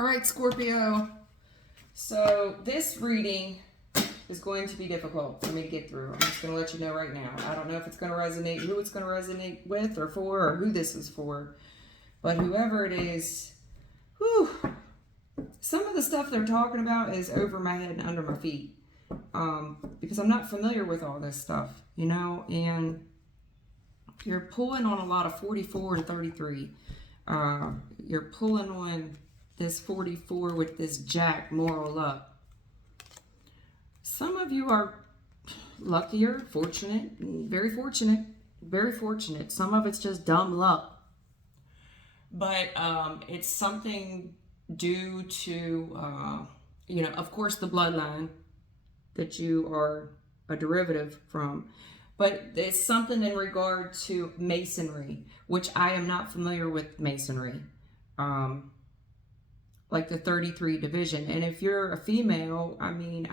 All right, Scorpio. So this reading is going to be difficult for me to get through. I'm just going to let you know right now. I don't know if it's going to resonate, who it's going to resonate with or for, or who this is for. But whoever it is, whew, some of the stuff they're talking about is over my head and under my feet. Because I'm not familiar with all this stuff, you know, and you're pulling on a lot of 44 and 33. You're pulling on this 44 with this Jack, moral luck. Some of you are luckier, fortunate, very fortunate, very fortunate. Some of it's just dumb luck. But it's something due to, you know, of course, the bloodline that you are a derivative from. But it's something in regard to masonry, which I am not familiar with masonry. Like the 33 division. And if you're a female, I mean,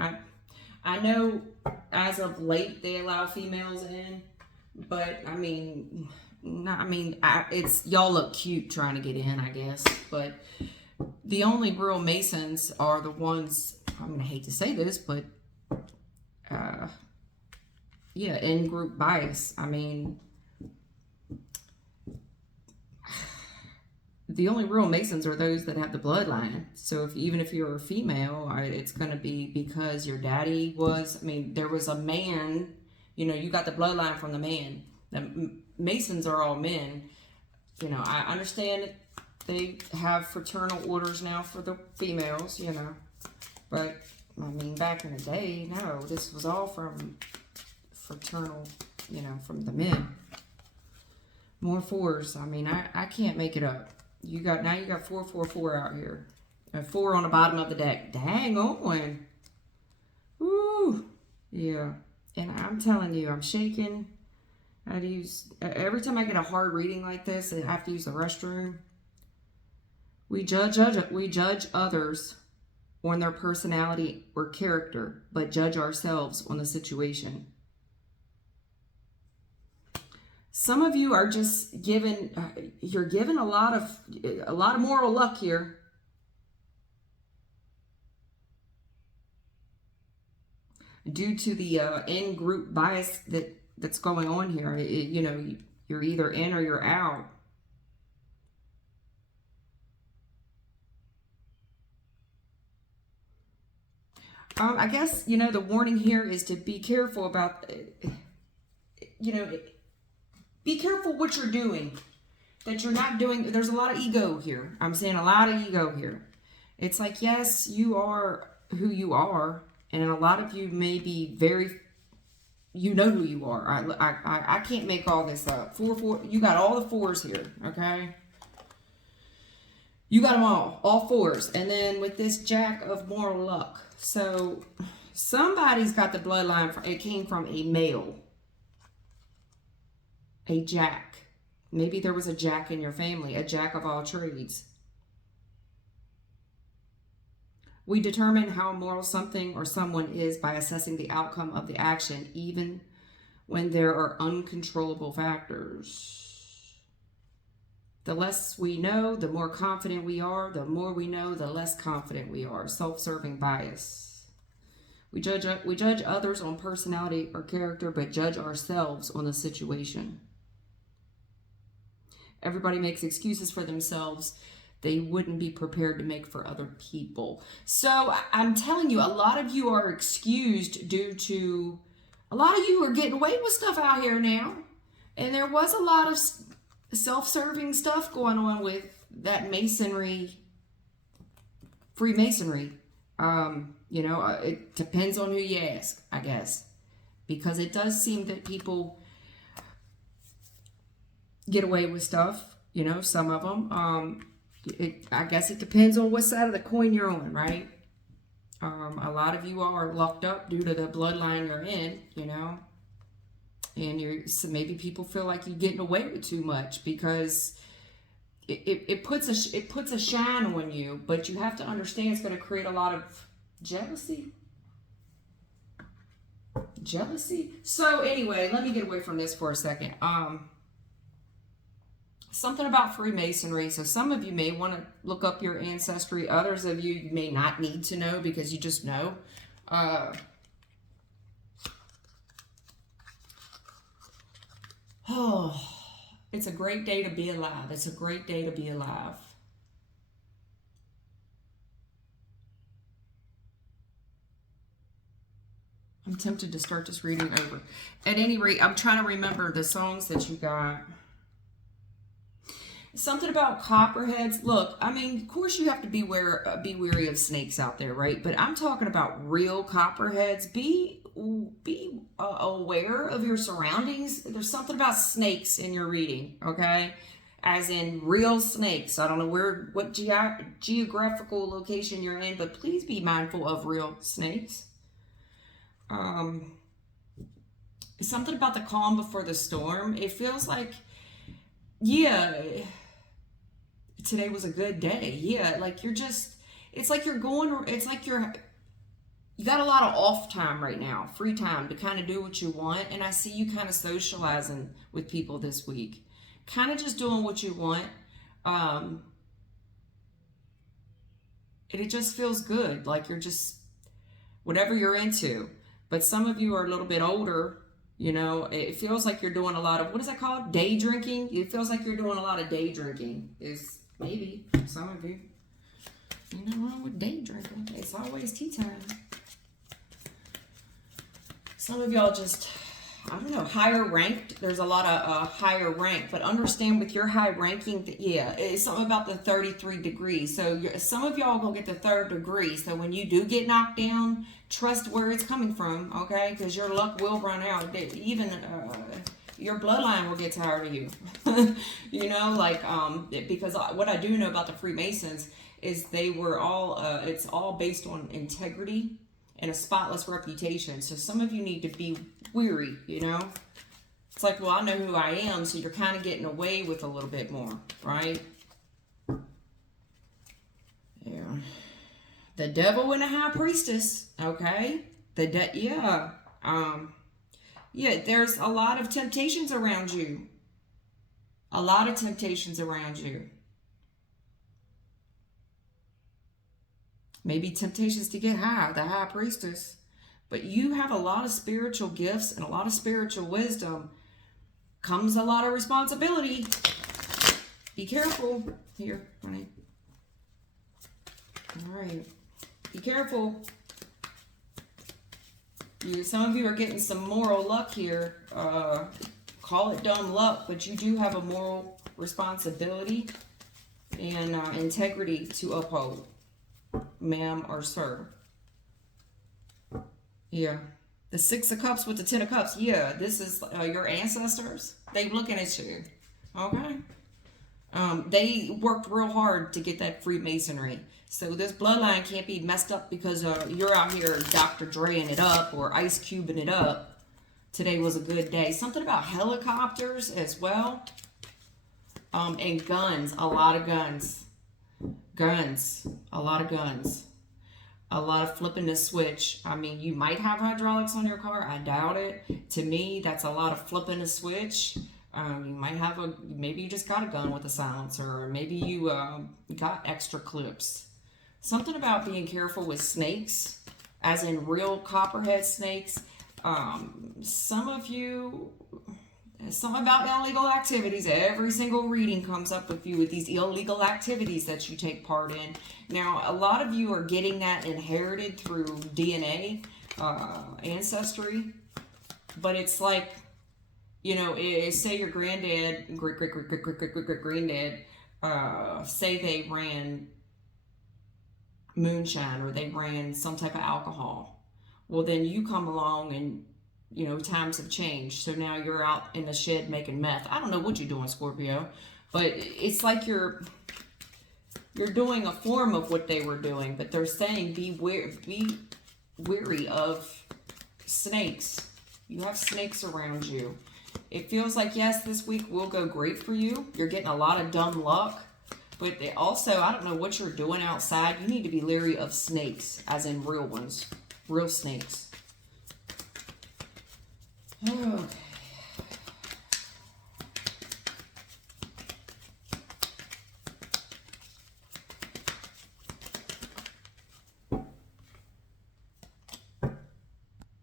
I know as of late they allow females in, but I mean, it's y'all look cute trying to get in, I guess. But the only real Masons are the ones, I'm gonna hate to say this, but yeah, in-group bias. I mean, the only real Masons are those that have the bloodline. So even if you're a female, it's going to be because your daddy was, I mean, there was a man, you know, you got the bloodline from the man. The Masons are all men. You know, I understand they have fraternal orders now for the females, you know. But, I mean, back in the day, no, this was all from fraternal, you know, from the men. More fours. I mean, I can't make it up. You got 444 out here. And 4 on the bottom of the deck. Dang on. Woo. Yeah. And I'm telling you, I'm shaking. I'd use, every time I get a hard reading like this, I have to use the restroom. We judge others on their personality or character, but judge ourselves on the situation. Some of you are just given, you're given a lot of moral luck here. Due to the in-group bias that's going on here. You know, you're either in or you're out. I guess, you know, the warning here is to be careful about, you know, be careful what you're doing, that you're not doing. There's a lot of ego here. I'm saying a lot of ego here. It's like, yes, you are who you are. And a lot of you may be very, you know who you are. I can't make all this up. 4, you got all the 4s here, okay? You got them all 4s. And then with this Jack of moral luck. So somebody's got the bloodline. It came from a male. A Jack. Maybe there was a Jack in your family. A Jack of all trades. We determine how moral something or someone is by assessing the outcome of the action, even when there are uncontrollable factors. The less we know, the more confident we are. The more we know, the less confident we are. Self-serving bias. We judge others on personality or character, but judge ourselves on the situation. Everybody makes excuses for themselves they wouldn't be prepared to make for other people. So I'm telling you, a lot of you are excused due to, a lot of you are getting away with stuff out here now. And there was a lot of self-serving stuff going on with that masonry, Freemasonry. You know, it depends on who you ask, I guess. Because it does seem that people get away with stuff, you know, some of them. I guess it depends on what side of the coin you're on, right? A lot of you are locked up due to the bloodline you're in, you know. And so maybe people feel like you're getting away with too much because it puts a shine on you, but you have to understand it's going to create a lot of jealousy. So anyway, let me get away from this for a second. something about Freemasonry. So some of you may want to look up your ancestry. Others of you may not need to know because you just know. Oh, it's a great day to be alive. It's a great day to be alive. I'm tempted to start this reading over. At any rate, I'm trying to remember the songs that you got. Something about copperheads. Look, I mean, of course you have to be wary of snakes out there, right? But I'm talking about real copperheads. Be aware of your surroundings. There's something about snakes in your reading, okay? As in real snakes. I don't know what geographical location you're in, but please be mindful of real snakes. Something about the calm before the storm. It feels like, yeah, today was a good day. Yeah, like you're just, it's like you're going, it's like you got a lot of off time right now, free time to kind of do what you want. And I see you kind of socializing with people this week, kind of just doing what you want. And it just feels good. Like you're just, whatever you're into. But some of you are a little bit older, you know, it feels like you're doing a lot of, what is that called? Day drinking? It feels like you're doing a lot of day drinking. Is maybe some of you. Nothing wrong with day drinking. It's always tea time. Some of y'all just, I don't know, higher ranked. There's a lot of higher rank, but understand with your high ranking, yeah, it's something about the 33 degrees. So some of y'all gonna get the 3rd degree. So when you do get knocked down, trust where it's coming from, okay? Because your luck will run out. Even your bloodline will get tired of you. You know, like, because what I do know about the Freemasons is they were all, it's all based on integrity and a spotless reputation. So some of you need to be weary, you know? It's like, well, I know who I am, so you're kind of getting away with a little bit more, right? Yeah. The devil and the high priestess, okay? Yeah. Yeah, there's a lot of temptations around you. A lot of temptations around you. Maybe temptations to get high, the high priestess. But you have a lot of spiritual gifts and a lot of spiritual wisdom. Comes a lot of responsibility. Be careful. Here, honey. All right. Be careful. Some of you are getting some moral luck here. Call it dumb luck, but you do have a moral responsibility and integrity to uphold, ma'am or sir. Yeah. The 6 of Cups with the 10 of Cups. Yeah, this is your ancestors. They looking at you. Okay? They worked real hard to get that Freemasonry. So this bloodline can't be messed up because you're out here Dr. Dreing it up or Ice Cubing it up. Today was a good day. Something about helicopters as well. And guns. A lot of guns. Guns. A lot of guns. A lot of flipping the switch. I mean, you might have hydraulics on your car. I doubt it. To me, that's a lot of flipping the switch. You might have maybe you just got a gun with a silencer, or maybe you got extra clips. Something about being careful with snakes, as in real copperhead snakes. Some of you, something about illegal activities. Every single reading comes up with you with these illegal activities that you take part in. Now, a lot of you are getting that inherited through DNA, ancestry, but it's like, you know, say your granddad, great-great-great-great-great-great-granddad, say they ran moonshine or they ran some type of alcohol. Well, then you come along and, you know, times have changed. So now you're out in the shed making meth. I don't know what you're doing, Scorpio, but it's like you're doing a form of what they were doing, but they're saying be wary of snakes. You have snakes around you. It feels like, yes, this week will go great for you. You're getting a lot of dumb luck. But also, I don't know what you're doing outside. You need to be leery of snakes, as in real ones. Real snakes. Okay.